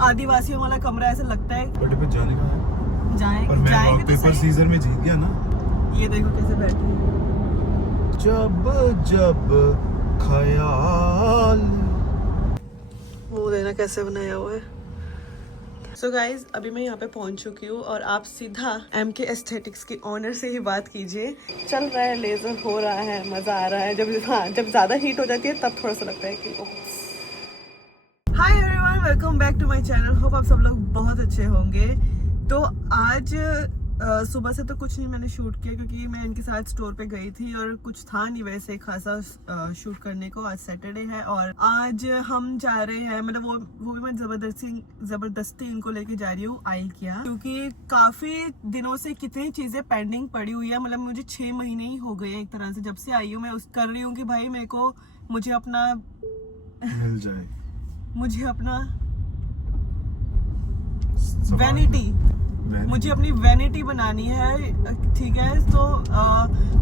आदिवासियों वाला कमरा ऐसा लगता है। बर्थडे पे जाने का है। जाएंगे तो पेपर सही। सीजन में जीत गया ना। ये देखो कैसे बैठे हैं। जब जब ख्याल वो देखना कैसे बनाया हुआ है। सो गाइज अभी मैं यहाँ पे पहुंच चुकी हूँ और आप सीधा MK एस्थेटिक्स की ऑनर से ही बात कीजिए। चल रहा है, लेजर हो रहा है, मजा आ रहा है। जब ज्यादा हीट हो जाती है तब थोड़ा सा लगता है कि hi everyone, welcome back to my channel. Hope आप सब लोग बहुत अच्छे होंगे। तो आज सुबह से तो कुछ नहीं मैंने शूट किया क्योंकि मैं इनके साथ स्टोर पे गई थी और कुछ था नहीं वैसे खासा शूट करने को। आज सैटरडे है और आज हम जा रहे हैं, मतलब वो भी मैं जबरदस्ती इनको लेके जा रही हूँ IKEA, क्योंकि काफी दिनों से कितनी चीजें पेंडिंग पड़ी हुई है। मतलब मुझे 6 महीने ही हो गए एक तरह से जब से आई हूँ। मैं कर रही हूँ कि भाई मुझे अपना मिल जाए, मुझे अपना मुझे अपनी वैनिटी बनानी है, ठीक है। तो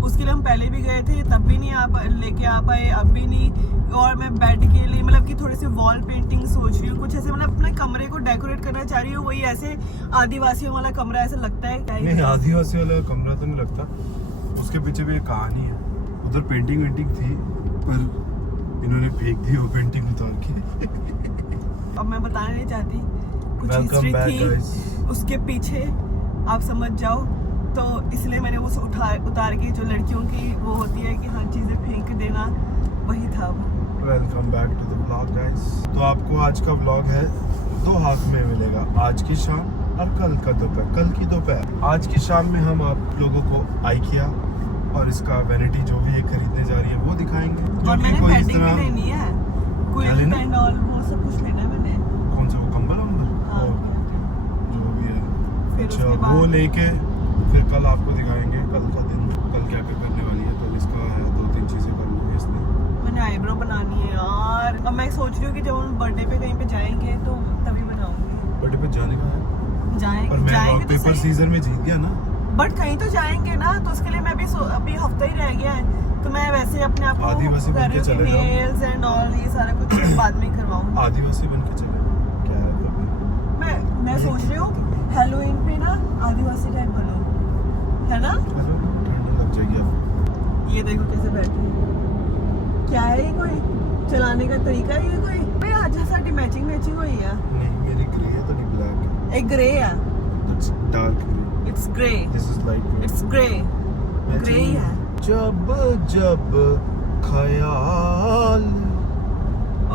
उसके लिए हम पहले भी गए थे, तब भी नहीं लेके आ पाए, अब भी नहीं। और मैं बेड के लिए मतलब कि थोड़ी सी वॉल पेंटिंग सोच रही हूँ, कुछ ऐसे मतलब अपने कमरे को डेकोरेट करना चाह रही हूँ। वही ऐसे आदिवासियों वाला कमरा ऐसा लगता है। नहीं, आदिवासी वाला कमरा तो नहीं लगता। उसके पीछे भी एक कहानी है। उधर पेंटिंग थी पर इन्होंने फेंक दी वो पेंटिंग उतार के। अब मैं बताना नहीं चाहती, कुछ हिस्ट्री थी उसके पीछे, आप समझ जाओ। तो इसलिए मैंने उस उतार के जो लड़कियों की वो होती है कि हाँ चीजें फेंक देना, वही था वो। Welcome back to the vlog guys. तो आपको आज का व्लॉग है 2 हाथ में मिलेगा, आज की शाम और कल की दोपहर। आज की शाम में हम आप लोगों को IKEA और इसका वैनिटी जो भी खरीदने जा रही है वो दिखाएंगे। और मैंने बेडिंग भी लेनी है, क्विल्ट एंड ऑल वो सब कुछ लेना है मैंने। कौन सा वो कंबल हाँ, जो भी है। फिर अच्छा, उसके बाद वो लेके फिर कल आपको दिखाएंगे कल का दिन, कल क्या क्या करने वाली है। कल इसका है 2-3 चीजें करनी है इसने। मैंने आईब्रो बनानी है यार। अब मैं सोच रही हूँ कि जब हम बर्थडे पे कहीं पे जाएंगे तो तभी बनाऊंगी। बर्थडे पे जाने का है, जाएंगे तो पेपर सीजन में जीत गया ना। बट कहीं तो जाएंगे ना, तो उसके लिए मैं भी अभी हफ्ता ही रह गया है, तो मैं वैसे अपने आप को आदिवासी बन के चले जाओ। नेल्स एंड ऑल ये सारा कुछ बाद में करवाऊंगी। आदिवासी बन के चले क्या है कभी। मैं सोच रही हूँ हैलोवीन पे ना आदिवासी टाइप बनूं, है ना। चलो ठंड लग जाएगी अब। ये देखो कैसे बैठे हैं। क्या है ये, कोई चलाने का तरीका है ये कोई? भाई आज साड़ी मैचिंग हुई है। नहीं, मेरी ग्रे है तो नहीं ब्लैक है। एक ग्रे है, it's dark grey. It's grey, this is light grey. It's grey, grey ही है। जब जब ख्याल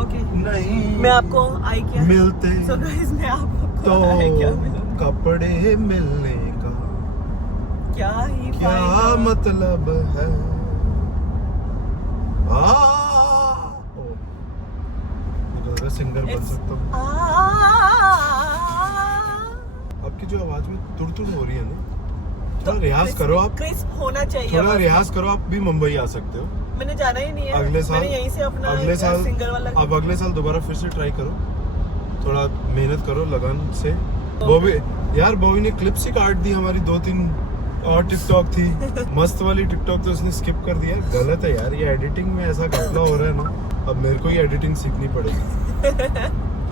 ओके नहीं मैं आपको IKEA मिलते सो गाइस मैं आपको तो IKEA मिलूंगी। कपड़े मिलने का क्या ही क्या फायदा। मतलब है। सिंगर बन सकता हूँ। आपकी जो आवाज में तुड़ हो रही है ना, थोड़ा रियाज करो आप। क्रिस्प होना चाहिए, थोड़ा रियाज करो। आप भी मुंबई आ सकते हो। मैंने जाना ही नहीं है अगले साल, मैंने यहीं से अपना अगले साल सिंगर वाला। अब अगले साल दोबारा फिर से ट्राई करो, थोड़ा मेहनत करो लगन से। बॉबी यार, बॉबी ने क्लिप्स ही काट दी हमारी। 2-3 और टिकटॉक थी मस्त वाली टिकटॉक, तो उसने स्किप कर दिया। गलत है यार, ये एडिटिंग में ऐसा घपला हो रहा है ना। अब मेरे को ही एडिटिंग सीखनी पड़ेगी।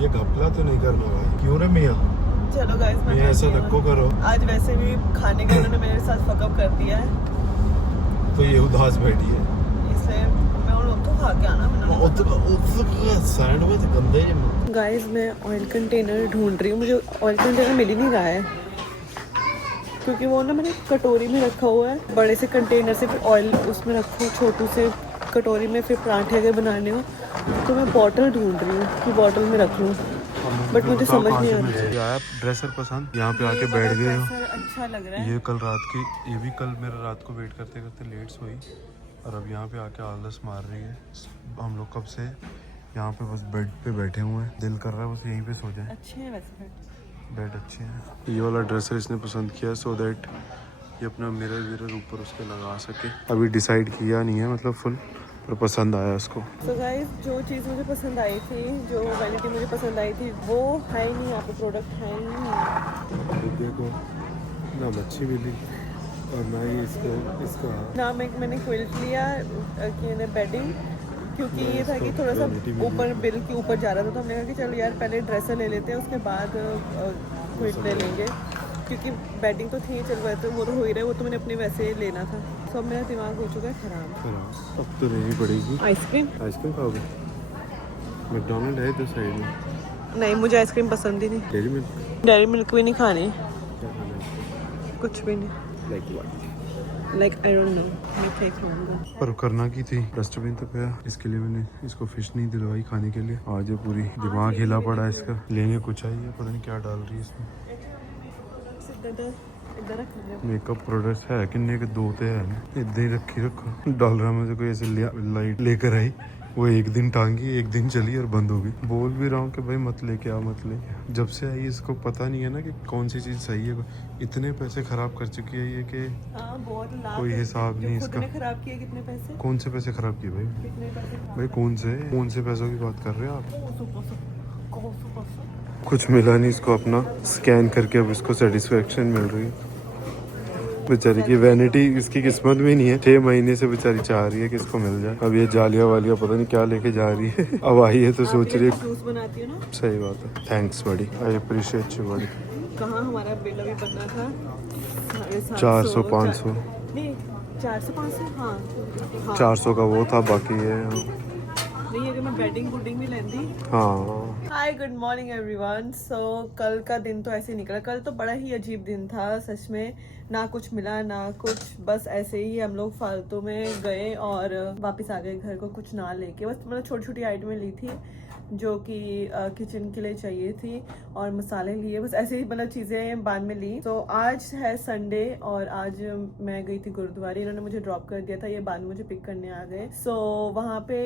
ये घपला तो नहीं करना भाई, क्यों रे मियां। चलो गाइस मैं ऐसा रखो करो। आज वैसे भी खाने का इन्होंने मेरे साथ फकअप कर दिया है, तो ये उदास बैठी है। इसलिए मैं उनको खा के आना। सैंडविच गंदे गाइस मैं ऑयल कंटेनर ढूंढ रही हूँ, मुझे ऑयल कंटेनर मिल ही नहीं रहा है, क्योंकि वो ना मैंने कटोरी में रखा हुआ है। बड़े से कंटेनर से फिर ऑयल उसमें रखूँ, छोटू से कटोरी में फिर पराठे अगर बनाने हो तो मैं बॉटल ढूंढ रही हूँ कि बॉटल में रख लूँ, बट मुझे समझ नहीं आ रहा। आया ड्रेसर पसंद, यहाँ पे आके बैठ गए हो। अच्छा लग रहा है। ये कल रात की, ये भी कल मेरा रात को वेट करते करते लेट सोई और अब यहाँ पे आके आलस मार रही है। हम लोग कब से यहाँ पे बस बेड पे बैठे हुए हैं, दिल कर रहा है बस यहीं पे सो जाए। अच्छे हैं वैसे बेड अच्छे हैं। ये वाला ड्रेसर इसने पसंद किया सो दैट ये अपना मिरर विरर ऊपर उसके लगा सके। अभी डिसाइड किया नहीं है, मतलब फुल, पर पसंद आया उसको। तो गाइस जो चीज़ मुझे पसंद आई थी, जो वैनिटी मुझे पसंद आई थी, वो है ही नहीं यहाँ पे, प्रोडक्ट है ही नहीं। देखो ना मच्छी मिली और ना ही इसका ना मैंने क्विल्ट लिया कि बेडिंग, क्योंकि ये था कि थोड़ा सा ऊपर बिल के ऊपर जा रहा था, तो हमने कहा कि चलो यार पहले ड्रेसर ले लेते हैं, उसके बाद क्विट ले लेंगे, क्योंकि बैटिंग तो थी, चल रहा था वो तो हो ही रहा है, वो तो मैंने अपने वैसे ही लेना था। सब मेरा दिमाग हो चुका है खराब। अब तो लेनी पड़ेगी आइसक्रीम खाओगे? मैकडॉनल्ड है इधर साइड में। नहीं, मुझे आइसक्रीम पसंद ही नहीं। डेयरी मिल्क भी नहीं खानी, कुछ भी नहीं। लाइक आई डोंट नो, मैं क्या खाऊंगा। पर करना की थी, डस्टबिन तक गया, इसके लिए मैंने इसको फिश नहीं दिलवाई खाने के लिए। आज ये पूरी दिमाग हिला पड़ा है इसका, लेने कुछ आई है, पता नहीं क्या डाल रही है इसमें। मेकअप प्रोडक्ट्स है किन्ने के, दो ते है इधर ही रखी रखो। डॉलर में से कोई ऐसे लाइट लेकर आई, वो एक दिन टांगी, एक दिन चली और बंद हो गई। बोल भी रहा हूँ कि भाई मत लेके आओ, मत लेके। जब से आई इसको पता नहीं है ना कि कौन सी चीज सही है। इतने पैसे खराब कर चुकी है ये कि कोई हिसाब नहीं इसका। खराब किए कितने पैसे? कौन से पैसे खराब किए भाई? कितने पैसे? भाई कौन से पैसों की बात कर रहे हो आप? कुछ मिला नहीं इसको, अपना स्कैन करके अब इसको सेटिस्फेक्शन मिल रही है। बेचारी की वैनिटी इसकी किस्मत में नहीं है। 6 महीने से बेचारी चाह रही है कि इसको मिल जाए। अब ये जालिया वालिया पता नहीं क्या लेके जा रही है। अब आई है तो सोच रही है। जूस बनाती हो ना? सही बात है, थैंक्स बड़ी, आई अप्रिशिएट यू बड़ी। कहाँ हमारा बिल अभी बनना था 400-500 नहीं, 400-500 हाँ 400 का वो था, बाकी ये नहीं, अगर मैं बैटिंग बुटिंग भी लेती। हाँ। हाय, गुड मॉर्निंग एवरीवन। सो कल का दिन तो ऐसे निकला। कल तो बड़ा ही अजीब दिन था सच में, ना कुछ मिला ना कुछ, बस ऐसे ही हम लोग फालतू में गए और वापस आ गए घर को, कुछ ना लेके। बस मतलब छोटी छोटी आइटमें ली थी जो कि किचन के लिए चाहिए थी, और मसाले लिए, बस ऐसे ही मतलब चीज़ें बाद में ली। तो आज है संडे और आज मैं गई थी गुरुद्वारे, इन्होंने मुझे ड्रॉप कर दिया था, ये बाद में मुझे पिक करने आ गए। सो वहाँ पे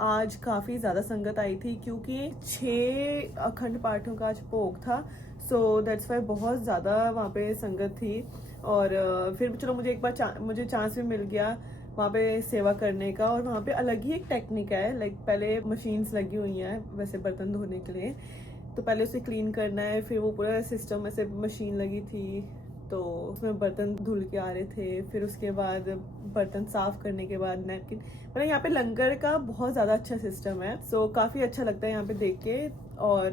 आज काफ़ी ज़्यादा संगत आई थी, क्योंकि 6 अखंड पाठों का आज भोग था। सो दैट्स वाई बहुत ज़्यादा वहाँ पे संगत थी। और फिर चलो मुझे एक बार मुझे चांस भी मिल गया वहाँ पे सेवा करने का। और वहाँ पे अलग ही एक टेक्निक है, लाइक पहले मशीन्स लगी हुई हैं वैसे बर्तन धोने के लिए, तो पहले उसे क्लीन करना है, फिर वो पूरा सिस्टम ऐसे मशीन लगी थी तो उसमें बर्तन धुल के आ रहे थे। फिर उसके बाद बर्तन साफ करने के बाद नैपकिन, मतलब यहाँ पे लंगर का बहुत ज़्यादा अच्छा सिस्टम है। सो काफ़ी अच्छा लगता है यहाँ पे देख के। और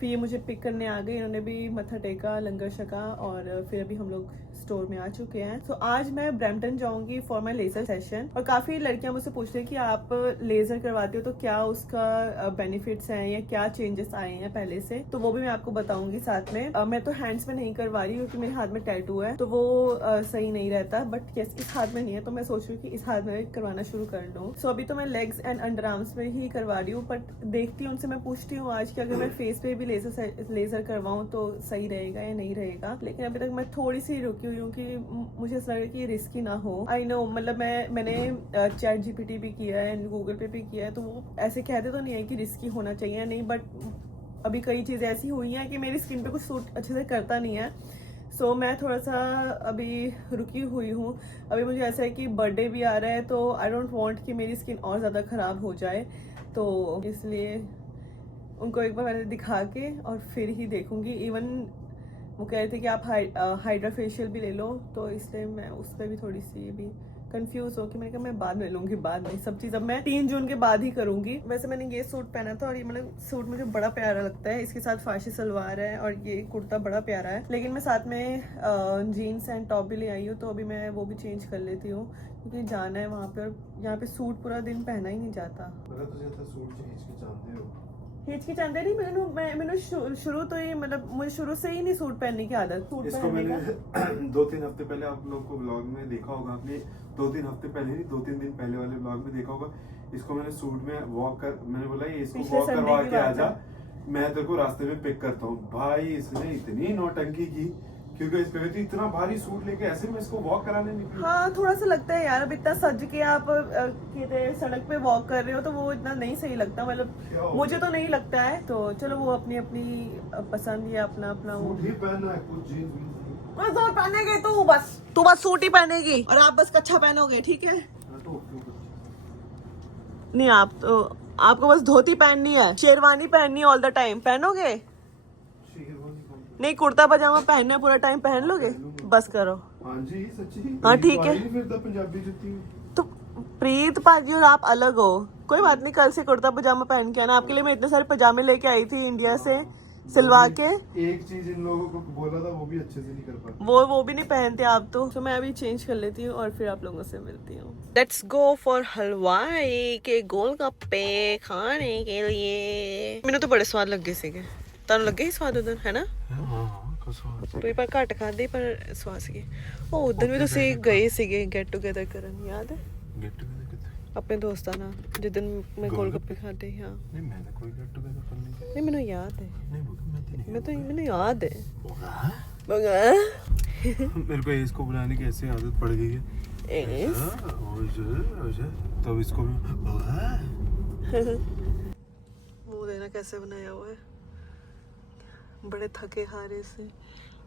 फिर ये मुझे पिक करने आ गए, इन्होंने भी मत्था टेका, लंगर छका, और फिर अभी हम लोग स्टोर में आ चुके हैं। सो आज मैं ब्रैम्पटन जाऊंगी फॉर माई लेजर सेशन। और काफ़ी लड़कियां मुझसे पूछते हैं कि आप लेजर करवाते हो तो क्या उसका बेनिफिट्स हैं या क्या चेंजेस आए हैं पहले से, तो वो भी मैं आपको बताऊंगी साथ में। मैं तो हैंड्स में नहीं करवा रही क्योंकि मेरे हाथ में टैटू है, तो वो सही नहीं रहता। बट यस, इस हाथ में नहीं है तो मैं सोच रही हूँ कि इस हाथ में करवाना शुरू कर दूँ। सो अभी तो मैं लेग्स एंड अंडर आर्म्स में ही करवा रही हूँ, बट देखती हूँ, उनसे मैं पूछती हूँ आज कि अगर मैं फेस पे भी लेजर करवाऊँ तो सही रहेगा या नहीं रहेगा। लेकिन अभी तक मैं थोड़ी सी रुकी हुई हूँ कि मुझे ऐसा लगा कि ये रिस्की ना हो। आई नो, मतलब मैंने चैट जीपीटी भी किया है, गूगल पे भी किया है, तो वो ऐसे कहते तो नहीं है कि रिस्की होना चाहिए या नहीं, बट अभी कई चीज़ें ऐसी हुई हैं कि मेरी स्किन पे कुछ सूट अच्छे से करता नहीं है। सो मैं थोड़ा सा अभी रुकी हुई हूँ। अभी मुझे ऐसा है कि बर्थडे भी आ रहा है, तो आई डोंट वांट कि मेरी स्किन और ज़्यादा ख़राब हो जाए, तो इसलिए उनको एक बार पहले दिखा के और फिर ही देखूँगी। इवन वो कह रहे थे कि आप हाइड्रा फेशियल भी ले लो, तो इसलिए मैं उस पर भी थोड़ी सी अभी कंफ्यूज हो कि मैंने कहा मैं बाद में लूँगी, बाद में सब चीज़ अब मैं 3 जून के बाद ही करूँगी। वैसे मैंने ये सूट पहना था और ये मतलब सूट मुझे बड़ा प्यारा लगता है, इसके साथ फार्सी सलवार है और ये कुर्ता बड़ा प्यारा है। लेकिन मैं साथ में जीन्स एंड टॉप भी ले आई हूँ, तो अभी मैं वो भी चेंज कर लेती हूँ क्योंकि जाना है वहाँ पे, और यहाँ पे सूट पूरा दिन पहना ही नहीं जाता। हिचकिचाते नहीं, मैंने शुरू तो ही मतलब मुझे शुरू से ही नहीं सूट पहनने की आदत। सूट इसको मैंने 2-3 हफ्ते पहले आप लोग को ब्लॉग में देखा होगा, आपने 2-3 हफ्ते पहले नहीं 2-3 दिन पहले वाले ब्लॉग में देखा होगा। इसको मैंने सूट में मैंने बोला ये इसको वॉक करवा के आजा, मैं तेरे को रास्ते में पिक करता हूँ। भाई इसने इतनी नौटंकी की, क्योंकि इस पे इतना भारी सूट लेके ऐसे में इसको वॉक कराने निकली। हाँ, थोड़ा सा लगता है यार, अब इतना सज के आप सड़क पे वॉक कर रहे हो तो वो इतना नहीं सही लगता, मतलब मुझे तो नहीं लगता है। तो चलो वो अपनी अपनी पसंद है, अपना अपना वो सूट ही पहनना है, कुछ जीन्स सूट पहनेगी तू बस सूट ही पहनेगी और आप बस कच्छा पहनोगे, ठीक है? नहीं, आपको बस धोती पहननी है, शेरवानी पहननी है ऑल द टाइम, पहनोगे? नहीं, कुर्ता पजामा पहनना पूरा टाइम पहन लोगे? बस करो। हाँ जी, सच्ची। हाँ ठीक है। फिर तो पंजाबी जुत्ती। तो प्रीत पाजी और आप अलग हो, कोई बात नहीं, कल से कुर्ता पजामा पहन के आना। आपके लिए मैं इतने सारे पजामे लेके आई थी इंडिया से सिलवा के। एक चीज इन लोगों को बोला था वो भी अच्छे से नहीं कर पाते, वो भी नहीं पहनते आप तो मैं अभी चेंज कर लेती हूँ और फिर आप लोगों से मिलती हूँ। लेट्स गो फॉर हलवाई के गोलगप्पे खाने के लिए। मैंने तो बड़े स्वाद लगे सीगे, ਤੁਹਾਨੂੰ ਲੱਗੇ ਹੀ ਸਵਾਦ ਉਦੋਂ ਹੈ ਨਾ? ਹਾਂ ਕਸਵਾ ਤੁਸੀਂ ਪਰ ਘੱਟ ਖਾਦੇ ਪਰ ਸਵਾਦ ਸੀਗੇ। ਉਹ ਉਦੋਂ ਵੀ ਤੁਸੀਂ ਗਏ ਸੀਗੇ ਗੈਟ ਟੂਗੇਦਰ ਕਰਨ, ਯਾਦ ਹੈ? ਗੈਟ ਟੂਗੇਦਰ ਕਿੱਥੇ? ਆਪਣੇ ਦੋਸਤਾਂ ਨਾਲ ਜਿੱਦਣ ਮੈਂ ਗੋਲਗੱਪੇ ਖਾਦੇ। ਹਾਂ ਨਹੀਂ ਮੈਂ ਤਾਂ ਕੋਈ ਗੈਟ ਟੂਗੇਦਰ ਕਰ ਨਹੀਂ। ਨਹੀਂ ਮੈਨੂੰ ਯਾਦ ਹੈ, नहीं मैं तो नहीं ਮੈਨੂੰ ਯਾਦ ਹੈ। मेरे को इसको बुलाने की ऐसी आदत पड़ गई है। तब इसको मुंह देना कैसे बनाया हुआ है, बड़े थके हारे से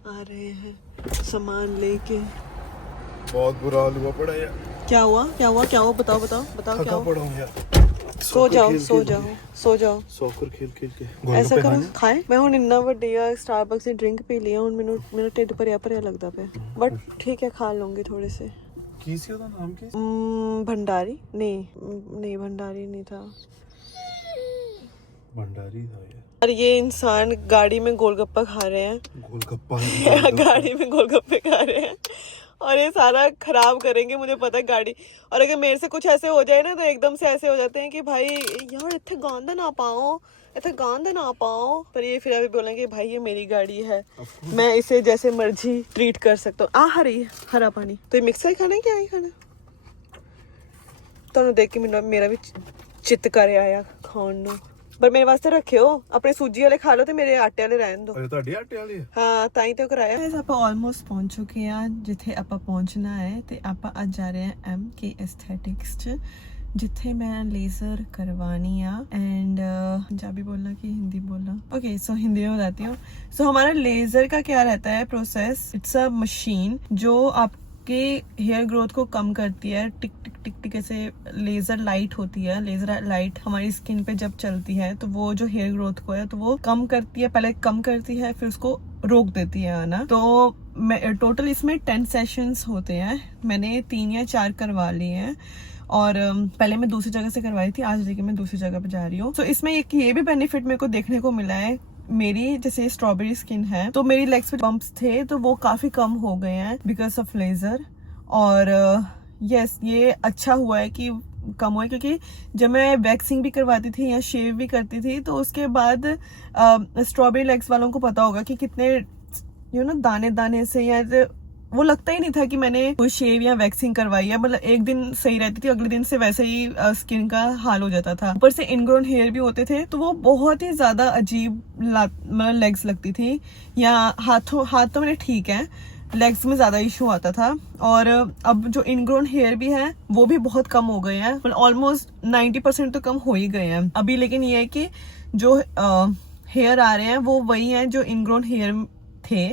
आ रहे हैं सामान लेके। बहुत बुरा हाल हुआ पड़ा यार। क्या हुआ बताओ क्या थका हुआ? पड़ा हूँ यार। सो जाओ सॉकर खेल के ऐसा करो खाए। मैं ਹੁਣ ਇੰਨਾ ਵੱਡੀਆ स्टारबक्स ਦੀ ਡਰਿੰਕ ਪੀ ਲਿਆ, ਹੁਣ ਮੇਰਾ ਢਿੱਡ ਭਰਿਆ ਲੱਗਦਾ ਪਿਆ, बट ठीक है खा लूंगी थोड़े से। ਕੀ ਸੀ ਉਹਦਾ ਨਾਮ ਕੀ? भंडारी नहीं भंडारी नहीं था, भंडारी था यार। और ये इंसान गाड़ी में गोलगप्पा खा रहे हैं, गोलगप्पा गाड़ी में गोलगप्पे खा रहे हैं और ये सारा खराब करेंगे मुझे पता है गाड़ी। और अगर मेरे से कुछ ऐसे हो जाए ना तो एकदम से ऐसे हो जाते हैं कि भाई यार इतने गांदा ना पाओ, पर ये फिर अभी बोलेंगे भाई ये मेरी गाड़ी है, मैं इसे जैसे मर्जी ट्रीट कर सकता हूँ। हरा पानी तो ये मिक्सर ही खाना है, क्या ही खाना? तो देख के मेरा भी चित्त कर आया खाने ਨੂੰ, पर मेरे वास्ते रखियो, अपने सूजी वाले खा लो तो मेरे आटे वाले रहन दो। ਅਰੇ ਤੁਹਾਡੇ ਆਟੇ ਵਾਲੀ ਹੈ? हाँ ताई तो कराया। गाइस ਆਪਾਂ ਆਲਮੋਸਟ ਪਹੁੰਚ ਚੁੱਕੇ ਆ ਜਿੱਥੇ ਆਪਾਂ ਪਹੁੰਚਣਾ ਹੈ ਤੇ ਆਪਾਂ ਅੱਜ ਜਾ ਰਹੇ ਹਾਂ MK एस्थेटिक्स ਚ, जिथे मैं लेजर करवानी है। एंड पंजाबी बोलना कि हिंदी बोलना? ओके सो हिंदी में बताती हूँ। सो हमारा लेजर का क्या रहता है प्रोसेस, इट्स अ मशीन जो आपके हेयर ग्रोथ को कम करती है। टिक टिक टिक टिक ऐसे लेजर लाइट होती है, लेजर लाइट हमारी स्किन पे जब चलती है तो वो जो हेयर ग्रोथ को है तो वो कम करती है, पहले कम करती है फिर उसको रोक देती है आना। तो टोटल इसमें 10 सेशंस होते हैं, मैंने 3 या 4 करवा लिए हैं और पहले मैं दूसरी जगह से करवाई थी, आज लेके मैं दूसरी जगह पे जा रही हूँ। तो इसमें एक ये भी बेनिफिट मेरे को देखने को मिला है, मेरी जैसे स्ट्रॉबेरी स्किन है तो मेरी लेग्स पे बम्प्स थे तो वो काफी कम हो गए हैं बिकॉज ऑफ लेजर। और यस ये अच्छा हुआ है कि कम हुआ है, क्योंकि जब मैं वैक्सिंग भी करवाती थी या शेव भी करती थी तो उसके बाद स्ट्रॉबेरी लेग्स वालों को पता होगा कि कितने दाने दाने से या वो लगता ही नहीं था कि मैंने कोई शेव या वैक्सिंग करवाई है। मतलब एक दिन सही रहती थी, अगले दिन से वैसे ही स्किन का हाल हो जाता था। ऊपर से इनग्रोन हेयर भी होते थे तो वो बहुत ही ज्यादा अजीब मतलब लेग्स लगती थी, या हाथ तो मेरे ठीक है, लेग्स में ज्यादा इशू आता था। और अब जो इनग्रोन हेयर भी है वो भी बहुत कम हो गए हैं, मतलब ऑलमोस्ट 90% तो कम हो ही गए हैं अभी। लेकिन ये है कि जो हेयर आ रहे हैं वो वही हैं जो इनग्रोन हेयर थे,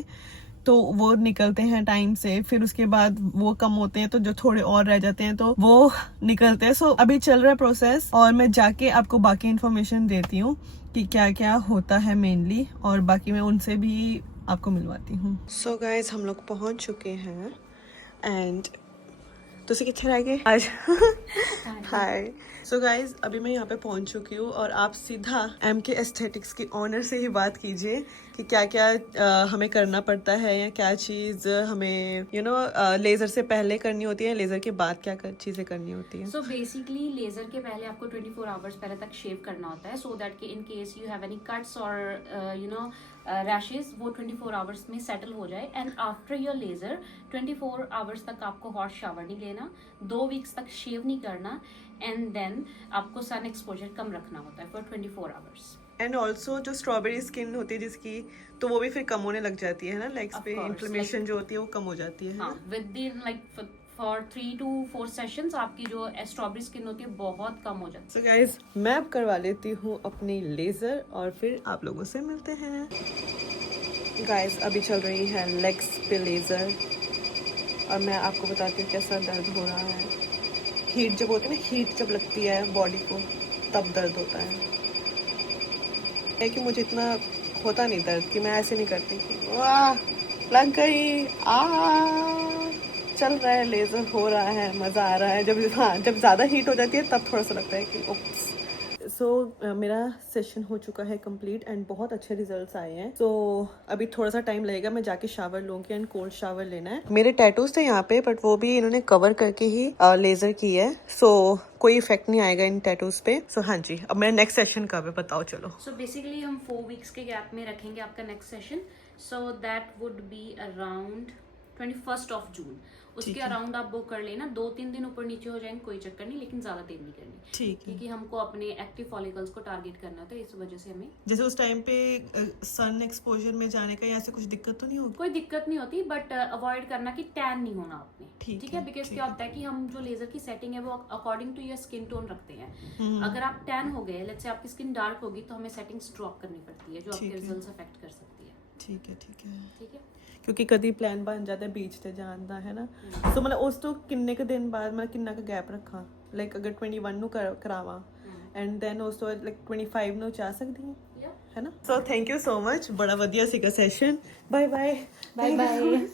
तो वो निकलते हैं टाइम से, फिर उसके बाद वो कम होते हैं तो जो थोड़े और रह जाते हैं तो वो निकलते हैं। सो अभी चल रहा है प्रोसेस और मैं जाके आपको बाकी इन्फॉर्मेशन देती हूँ कि क्या क्या होता है मेनली, और बाकी मैं उनसे भी आपको मिलवाती हूँ। सो गाइस हम लोग पहुँच चुके हैं एंड तुसी कितने रह गए आज? हाय। सो गाइज अभी मैं यहाँ पे पहुँच चुकी हूँ और आप सीधा MK एस्थेटिक्स की ऑनर से ही बात कीजिए कि क्या क्या हमें करना पड़ता है या क्या चीज़ हमें लेज़र से पहले करनी होती है, लेज़र के बाद क्या चीज़ें करनी होती है। सो बेसिकली लेज़र के पहले आपको 24 आवर्स पहले तक शेव करना होता है, सो दैट कि in case you have any cuts और रैशेज वो 24 आवर्स में सेटल हो जाए। And after your laser 24 hours तक आपको हॉट शावर नहीं लेना, 2 वीक्स तक शेव नहीं करना, एंड देन आपको सन एक्सपोजर कम रखना होता है फॉर 24 आवर्स। एंड ऑल्सो जो स्ट्रॉबेरी स्किन होती है जिसकी, तो वो भी फिर कम होने लग जाती है ना, लेग्स पे इन्फ्लेमेशन जो होती है वो कम हो जाती है। हाँ, with the for 3 to 4 sessions आपकी जो स्ट्रॉबेरी स्किन होती है बहुत कम हो जाती है। सो गाइज मैं अब करवा लेती हूँ अपनी लेज़र और फिर आप लोगों से मिलते हैं। गाइज अभी चल रही है लेग्स पे लेज़र और मैं आपको बताती हूँ कैसा दर्द हो रहा है। हीट जब होती है ना, हीट जब लगती है बॉडी को तब दर्द होता है कि मुझे इतना होता नहीं दर्द कि मैं ऐसे नहीं करती कि वाह लग गई चल रहा है, लेज़र हो रहा है, मज़ा आ रहा है। जब जब ज़्यादा हीट हो जाती है तब थोड़ा सा लगता है कि ओप्स। सो मेरा सेशन हो चुका है कंप्लीट एंड बहुत अच्छे रिजल्ट्स आए हैं। सो अभी थोड़ा सा टाइम लगेगा, मैं जाके शावर लूँगी एंड कोल्ड शावर लेना है। मेरे टैटूज थे यहाँ पे बट वो भी इन्होंने कवर करके ही लेज़र की है। सो कोई इफेक्ट नहीं आएगा इन टैटूज पे। सो हाँ जी, अब मेरा नेक्स्ट सेशन कब है बताओ चलो। सो बेसिकली हम 4 वीक्स के गैप में रखेंगे आपका next session. So that would be around 21st of June. उसके अराउंड आप बुक कर लेना। 2-3 दिन ऊपर नीचे हो जाएंगे कोई चक्कर नहीं, लेकिन ज्यादा देर नहीं करनी। ठीक है, क्योंकि हमको अपने एक्टिव फॉलिकल्स को टारगेट करना था, इस वजह से हमें जैसे उस टाइम पे सन एक्सपोजर में जाने का या ऐसे कुछ दिक्कत तो नहीं होगी? कोई दिक्कत नहीं होती, बट अवॉइड करना कि टैन नहीं होना आपने। ठीक ठीक है, बिकॉज क्या होता है कि हम जो लेजर की सेटिंग है वो according to your skin tone रखते हैं। अगर आप टैन हो गए, लेट्स से आपकी स्किन डार्क होगी, तो हमें सेटिंग्स ड्रॉप करनी पड़ती है, जो आपके रिजल्ट्स अफेक्ट कर सकती है। ठीक है ठीक है ठीक है, क्योंकि कभी प्लान बन जाता है बीच ते जान दा है ना। सो मतलब उस तो किन्ने के दिन बाद मतलब किन्ना का गैप रखा, लाइक अगर 21 ਨੂੰ ਕਰਾਵਾਂ ਐਂਡ ਦੈਨ ਉਸ ਤੋਂ ਲਾਈਕ 25 ਨੂੰ ਜਾ ਸਕਦੀ ਹਾਂ, है ना। So thank you so much, बड़ा वधिया सीगा session. Bye bye bye bye,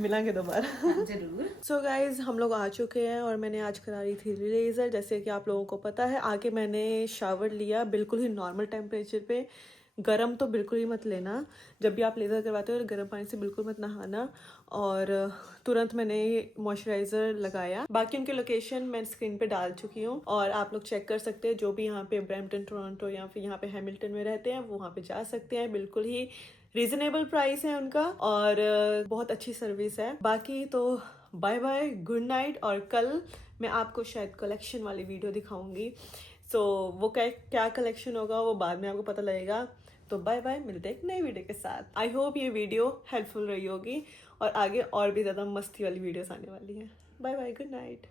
मिलेंगे दोबारा जरूर। सो गाइज हम लोग आ चुके हैं और मैंने आज करा रही थी लेज़र। जैसे कि आप लोगों को पता है, आके मैंने शावर लिया बिल्कुल ही नॉर्मल टेम्परेचर पे। गरम तो बिल्कुल ही मत लेना, जब भी आप लेज़र करवाते हो गर्म पानी से बिल्कुल मत नहाना। और तुरंत मैंने मॉइस्चराइज़र लगाया। बाकी उनकी लोकेशन मैं स्क्रीन पे डाल चुकी हूँ और आप लोग चेक कर सकते हैं। जो भी यहाँ पे ब्रैम्पटन, टोरंटो या फिर यहाँ पे हैमिल्टन में रहते हैं वो वहाँ पे जा सकते हैं। बिल्कुल ही रीजनेबल प्राइस है उनका और बहुत अच्छी सर्विस है। बाकी तो बाय बाय, गुड नाइट। और कल मैं आपको शायद कलेक्शन वाली वीडियो दिखाऊंगी। सो वो क्या कलेक्शन होगा वो बाद में आपको पता लगेगा। तो बाय बाय, मिलते हैं एक नई वीडियो के साथ। आई होप ये वीडियो हेल्पफुल रही होगी और आगे और भी ज़्यादा मस्ती वाली वीडियोस आने वाली हैं। Bye bye, good night.